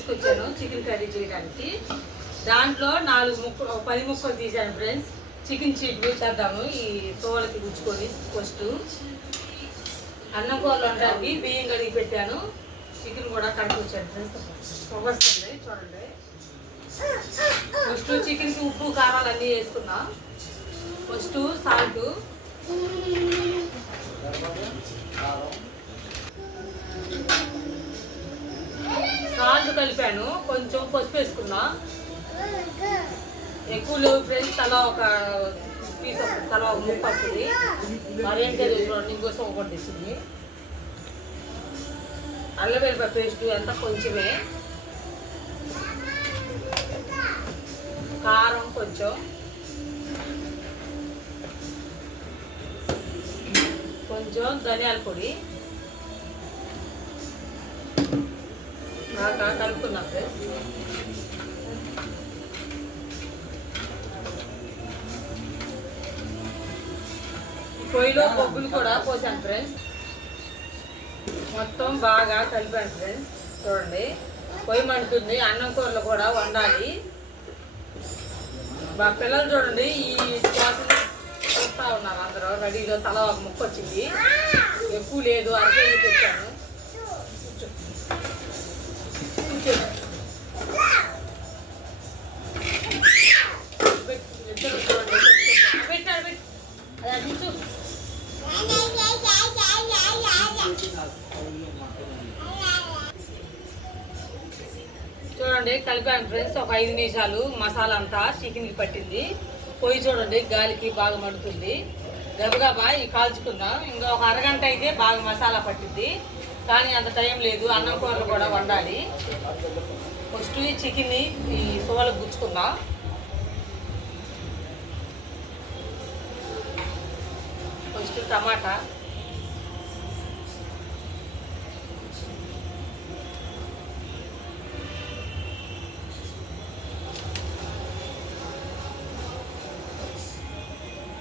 తీసుకొచ్చాను chicken curry చేయడానికి. దాంట్లో 10 ముక్కలు తీసాను ఫ్రెండ్స్. చికెన్ చీకులు చేద్దాము ఈ సోలకి గుచ్చుకొని. ఫస్ట్ అన్నం కూరలు వండడానికి బియ్యం కడిగి పెట్టాను. చికెన్ కూడా కడుక్కొచ్చాను ఫ్రెండ్స్. వస్తుంది చూడండి. ఫస్ట్ చికెన్కి ఉప్పు కారాలు అన్నీ వేసుకున్నా. ఫస్ట్ సాల్ట్, కలిపాను. కొంచెం పసుపు వేసుకున్నా. ఎక్కువ లేవు ఫ్రెండ్స్, తలా ఒక పీస్ తలా ఒక ముక్క వస్తుంది. మరి ఏంటి నీకోసం ఒకటి తెచ్చింది. అల్లం వెల్లిపాయ పేస్ట్ అంతా కొంచెమే. కారం కొంచెం, ధనియాల పొడి బాగా కలుపుకున్నా ఫ్రెండ్స్. పొయ్యిలో బొగ్గులు కూడా పోసాను ఫ్రెండ్స్. మొత్తం బాగా కలిపాను ఫ్రెండ్స్. చూడండి పొయ్యి మండుతుంది. అన్నం కూరలు కూడా వండాలి. మా పిల్లలు చూడండి ఈ కోసలు చూస్తూ ఉన్నారు. అందరూ రెడీలో తల ఒక ముక్క వచ్చింది. ఎక్కువ లేదు, అరకేజీ తెచ్చాను. చూడండి కలిపాను ఫ్రెండ్స్. ఒక 5 నిమిషాలు మసాలా అంతా చికెన్కి పట్టింది. పొయ్యి చూడండి గాలికి బాగా మండుతుంది. గబగబా ఈ కాల్చుకుందాం. ఇంకా ఒక అరగంట అయితే బాగా మసాలా పట్టింది. కానీ అంత టైం లేదు, అన్నం కూరలు కూడా వండాలి. ఫస్ట్ ఈ చికెన్ని ఈ సోలకు గుచ్చుకుందాం. ఫస్ట్ టమాటా,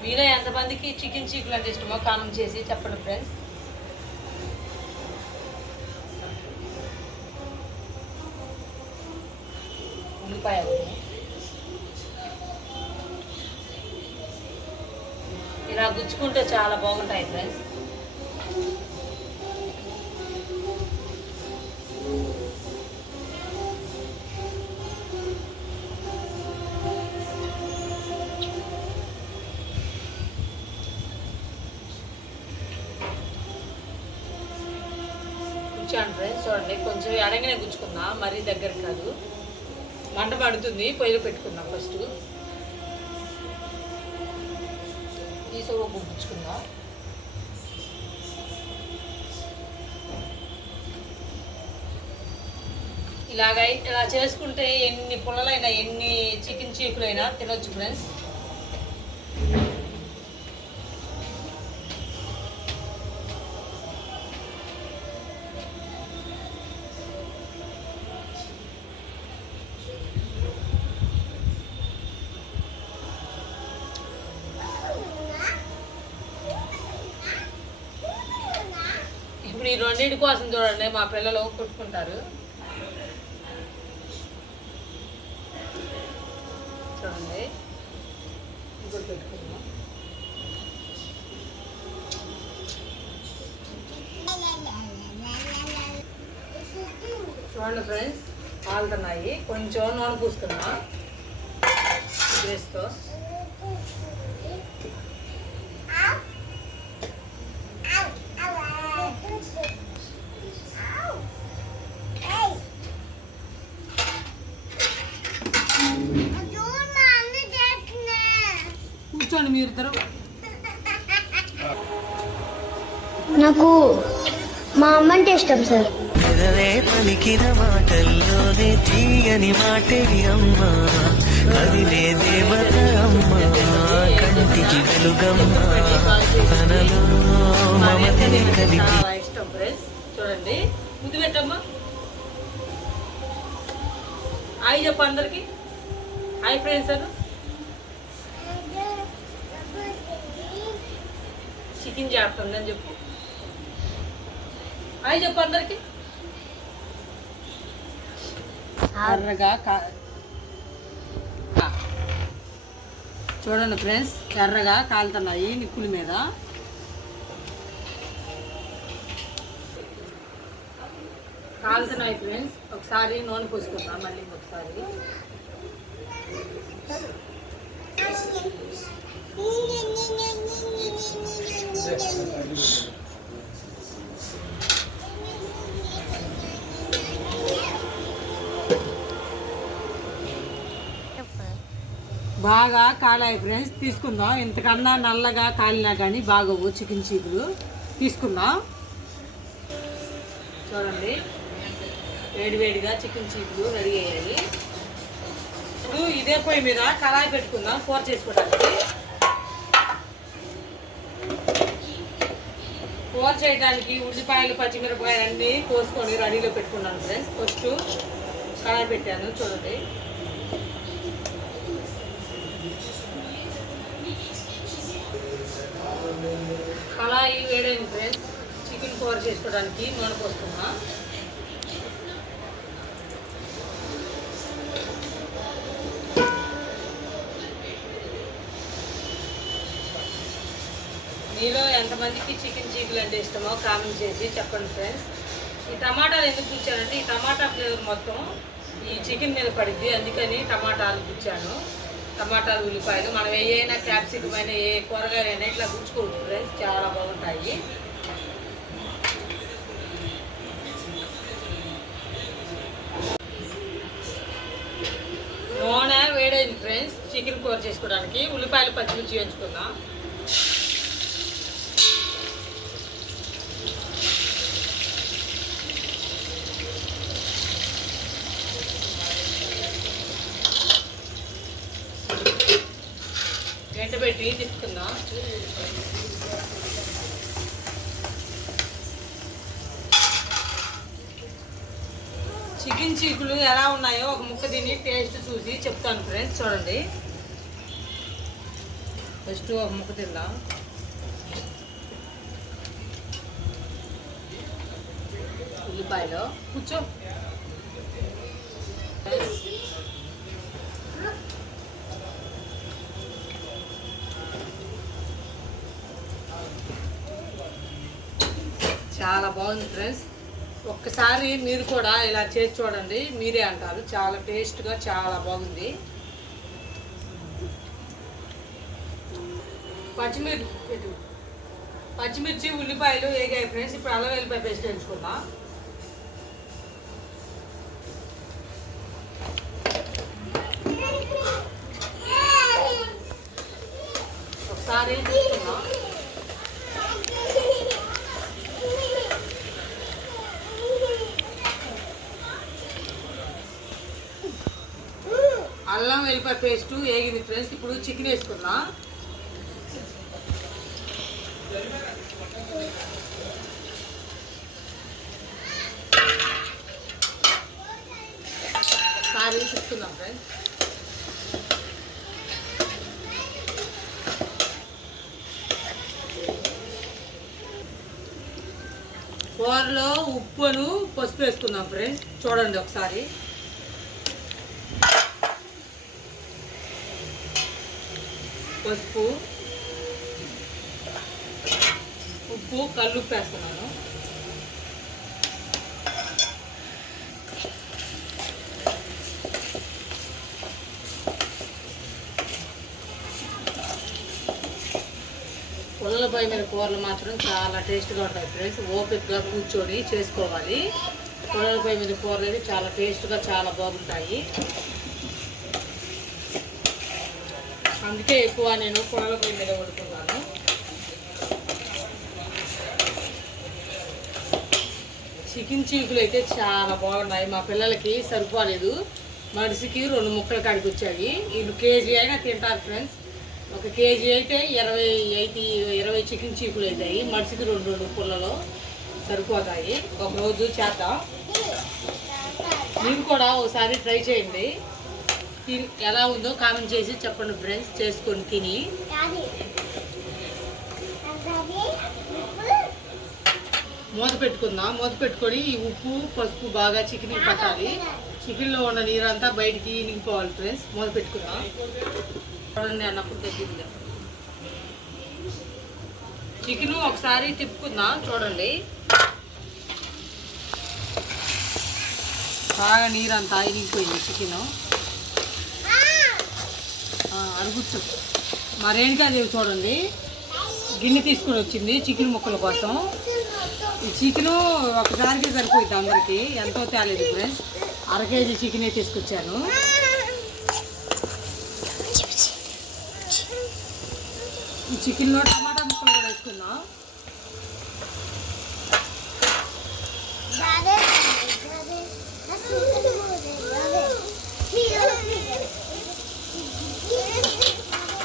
మీలో ఎంతమందికి చికెన్ చీకులు అంటే ఇష్టమో కామెంట్ చేసి చెప్పండి ఫ్రెండ్స్. ఉల్లిపాయ ఇలా గుచ్చుకుంటే చాలా బాగుంటాయి ఫ్రెండ్స్. గుచ్చాను ఫ్రెండ్స్. చూడండి కొంచెం అడగనే గుచ్చుకున్నా, మరీ దగ్గర కాదు. మంట పడుతుంది, పొయ్యిలో పెట్టుకున్నా. ఫస్ట్ ఈ సోపు గుచ్చుకున్నా. ఇలా చేసుకుంటే ఎన్ని పుల్లలైనా ఎన్ని చికెన్ చీకులైనా తినొచ్చు ఫ్రెండ్స్. ఇప్పుడు ఈ రెండింటి కోసం చూడండి మా పిల్లలు కొట్టుకుంటారు. చూడండి ఇంకోటి పెట్టుకుందాం. చూడండి ఫ్రెండ్స్ కాలుతున్నాయి. కొంచెం నూనె పూసుకున్నా గ్రేస్తో. కూర్చోండి మీరు ఇద్దరు. నాకు మా అమ్మ అంటే ఇష్టం సార్. పలికిన మాటల్లోనే తీయని మాటే అమ్మ, అది దేవత అమ్మ, కంటికి వెలుగమ్మ, తనలో మమతని కలిపి. ఇష్టం ఫ్రెండ్స్. చూడండి ముద్దు పెట్టమ్మా. హాయ్ చెప్పు అందరికి. హాయ్ ఫ్రెండ్స్ అను. చికెన్ చేస్తుందని చెప్పు. హాయ్ చెప్పు అందరికి. ఎర్రగా చూడండి ఫ్రెండ్స్, ఎర్రగా కాలుతున్నాయి నిప్పుల మీద. కాలుతున్నాయి ఫ్రెండ్స్. ఒకసారి నూనె పోసుకుందాం మళ్ళీ ఒకసారి. బాగా కాలాయి ఫ్రెండ్స్. తీసుకుందాం. ఇంతకన్నా నల్లగా కాలినా కానీ బాగోవు చికెన్ చీకులు. తీసుకుందాం. చూడండి, వేడివేడిగా చికెన్ చీకులు రెడీ అయ్యాయి. ఇప్పుడు ఇదే పొయ్యి మీద కళాయి పెట్టుకుందాం కూర చేసుకోవడానికి. కూర చేయడానికి ఉల్లిపాయలు పచ్చిమిరపకాయలు అన్నీ కోసుకొని రెడీలో పెట్టుకున్నాను ఫ్రెండ్స్. ఫస్ట్ కళాయి పెట్టాను. చూడండి, కళాయి వేడైంది ఫ్రెండ్స్. చికెన్ కూర చేసుకోవడానికి నూనె పోసుకున్నా. మీలో ఎంతమందికి చికెన్ చీకులు అంటే ఇష్టమో కామెంట్ చేసి చెప్పండి ఫ్రెండ్స్. ఈ టమాటాలు ఎందుకు గుచ్చానంటే ఈ టమాటా ఫ్లేవర్ మొత్తం ఈ చికెన్ మీద పడిద్ది, అందుకని టమాటాలు గుచ్చాను. టమాటాలు ఉల్లిపాయలు మనం ఏదైనా క్యాప్సికం అయినా ఏ కూరగాయలైనా ఇట్లా గుచ్చుకోవచ్చు ఫ్రెండ్స్, చాలా బాగుంటాయి. నూనె వేడైంది ఫ్రెండ్స్. చికెన్ కూర చేసుకోవడానికి ఉల్లిపాయలు పచ్చిమిర్చి వేయించుకుందాం. పెట్టి తిప్పుకుందాం. చికెన్ చీకులు ఎలా ఉన్నాయో ఒక ముక్క తిని టేస్ట్ చూసి చెప్తాను ఫ్రెండ్స్. చూడండి, ఫస్ట్ ఒక ముక్క తిందాం. ఉల్లిపాయలో కూర్చో. చాలా బాగుంది ఫ్రెండ్స్. ఒక్కసారి మీరు కూడా ఇలా చేసి చూడండి, మీరే అంటారు. చాలా టేస్ట్గా చాలా బాగుంది. పచ్చిమిర్చి ఉల్లిపాయలు వేగాయి ఫ్రెండ్స్. ఇప్పుడు అల్లం వెల్లిపాయ పేస్ట్ వేయించుకుందాం. ఒకసారి తీసుకుందాం. అల్లం వెల్లిపాయ పేస్ట్ వేగింది ఫ్రెండ్స్. ఇప్పుడు చికెన్ వేసుకుందాం. ఒకసారి చూసుకుందాం ఫ్రెండ్స్. కూరలో ఉప్పును పసుపు వేసుకుందాం ఫ్రెండ్స్. చూడండి ఒకసారి. పసుపు, ఉప్పు, కల్లుప్పు వేస్తున్నాను. పుల్లలపై మీద కూరలు మాత్రం చాలా టేస్ట్గా ఉంటాయి ఫ్రెండ్స్. ఓపికగా కూర్చొని చేసుకోవాలి. పుల్లలపై మీద కూరలు అయితే చాలా టేస్ట్గా చాలా బాగుంటాయి. అందుకే ఎక్కువ నేను పొలాల పొయ్యి మీద వండుకున్నాను. చికెన్ చీకులు అయితే చాలా బాగున్నాయి. మా పిల్లలకి సరిపోలేదు. మనిషికి 2 ముక్కలు కాడికి వచ్చాయి. వీళ్ళు కేజీ అయినా తింటారు ఫ్రెండ్స్. ఒక కేజీ అయితే 20 చికెన్ చీకులు అవుతాయి. మనిషికి 2 పుల్లలో సరిపోతాయి. ఒక రోజు చేద్దాం. మీరు కూడా ఒకసారి ట్రై చేయండి. ఎలా ఉందో కామెంట్ చేసి చెప్పండి ఫ్రెండ్స్. చేసుకొని తిని మూత పెట్టుకుందాం. మూత పెట్టుకొని ఈ ఉప్పు పసుపు బాగా చికెన్ పట్టాలి. చికెన్లో ఉన్న నీరంతా బయటికి నింపుకోవాలి ఫ్రెండ్స్. మూత పెట్టుకుందాం. చూడండి అన్నప్పుడు తగ్గింది. చికెన్ ఒకసారి తిప్పుకుందాం. చూడండి బాగా నీరంతా ఇరిగిపోయింది చికెన్. అరుగుచ్చు మరేంటిదేవి చూడండి గిన్నె తీసుకుని వచ్చింది చికెన్ ముక్కల కోసం. ఈ చికెను ఒకసారికి సరిపోయింది అందరికి, ఎంతో తేలేదు ఫ్రెండ్స్. 1/2 కేజీ చికెనే తీసుకొచ్చాను. ఈ చికెన్లో టమాటా ముక్కలు కూడా వేసుకుందాం.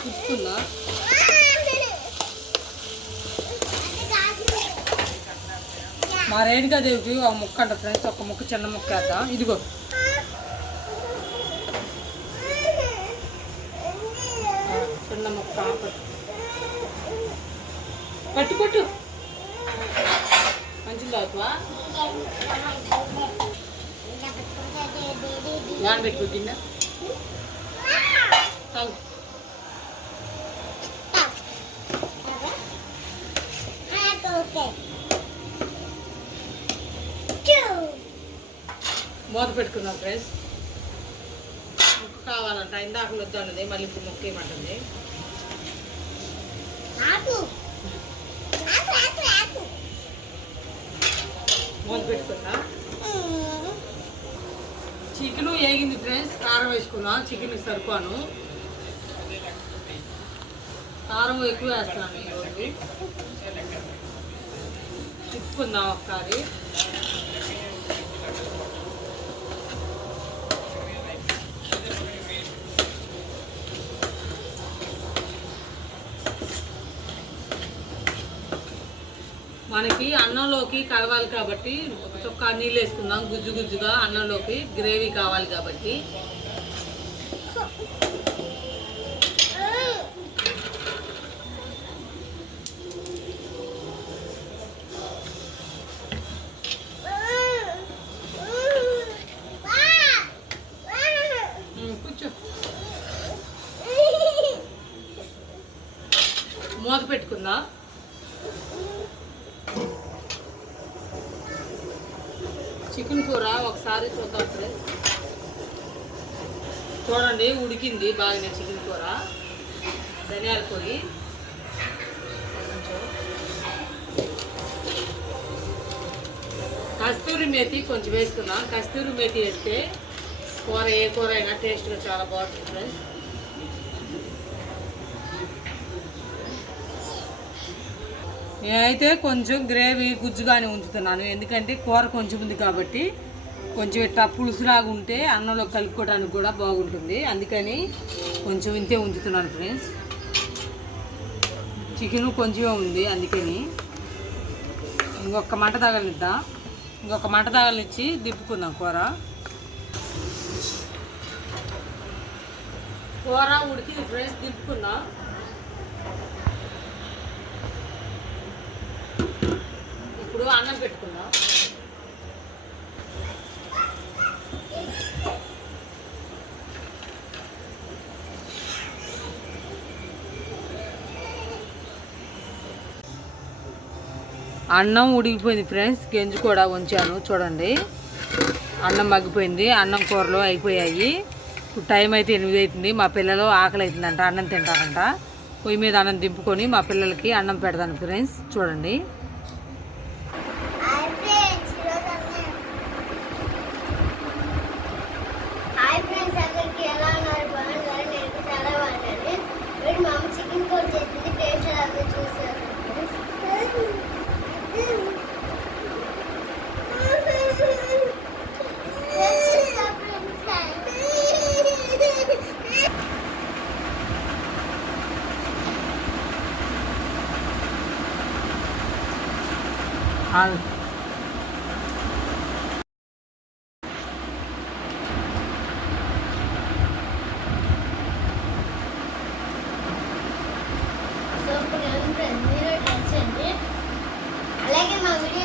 తిప్పుకుందాం. మా రేణుకాదేవికి ఒక ముక్క అంట ఫ్రెండ్స్, ఒక ముక్క చిన్న ముక్క వేద్దాం. ఇదిగో చిన్న ముక్క పట్టు పట్టు మంచిది తాగుతావా? వాన్ పెట్టుకో గిన్నె తాగు. మూత పెట్టుకున్నాం ఫ్రెండ్స్. ముక్క కావాలంట, ఇందాక వద్దు అన్నది, మళ్ళీ ఇప్పుడు ముక్క ఏమంటుంది. మూత పెట్టుకున్నా. చికెన్ వేగింది ఫ్రెండ్స్. కారం వేసుకున్నాం. చికెన్కి సరిపోను, కారం ఎక్కువ వేస్తున్నాను ఈరోజు. తిప్పుకుందాం ఒకసారి. మనకి అన్నంలోకి కలవాలి కాబట్టి ఒక చుక్క నీళ్ళు వేసుకుందాం. గుజ్జు గుజ్జుగా అన్నంలోకి గ్రేవీ కావాలి కాబట్టి. కూర్చో. మూత పెట్టుకుందాం. చికెన్ కూర ఒకసారి చూద్దాం ఫ్రెండ్స్. చూడండి ఉడికింది బాగానే చికెన్ కూర. ధనియాల పొడి కస్తూరి మేతి కొంచెం వేసుకున్నాం. కస్తూరి మేతి వేస్తే కూర ఏ కూర అయినా టేస్ట్గా చాలా బాగుంటుంది ఫ్రెండ్స్. నేనైతే కొంచెం గ్రేవీ గుజ్జుగానే ఉంచుతున్నాను, ఎందుకంటే కూర కొంచెం ఉంది కాబట్టి కొంచెం ఇట్లా పులుసులాగా ఉంటే అన్నంలో కలుపుకోవడానికి కూడా బాగుంటుంది. అందుకని కొంచెం ఇంతే ఉంచుతున్నాను ఫ్రెండ్స్. చికెను కొంచెమే ఉంది, అందుకని ఇంకొక మంట తగలనిద్దాం. ఇంకొక మంట తగలనిచ్చి దిప్పుకుందాం కూర. కూర ఉడికింది ఫ్రెండ్స్, దిప్పుకుందాం. ఇప్పుడు అన్నం పెట్టుకుందాం. అన్నం ఉడికిపోయింది ఫ్రెండ్స్. గెంజి కూడా ఉంచాను చూడండి. అన్నం మగ్గిపోయింది. అన్నం కూరలు అయిపోయాయి. ఇప్పుడు టైం అయితే 8 అవుతుంది. మా పిల్లలు ఆకలి అవుతుందంట, అన్నం తింటారంట. పొయ్యి మీద అన్నం దింపుకొని మా పిల్లలకి అన్నం పెడతాను ఫ్రెండ్స్. చూడండి అలాగే మా వీడియో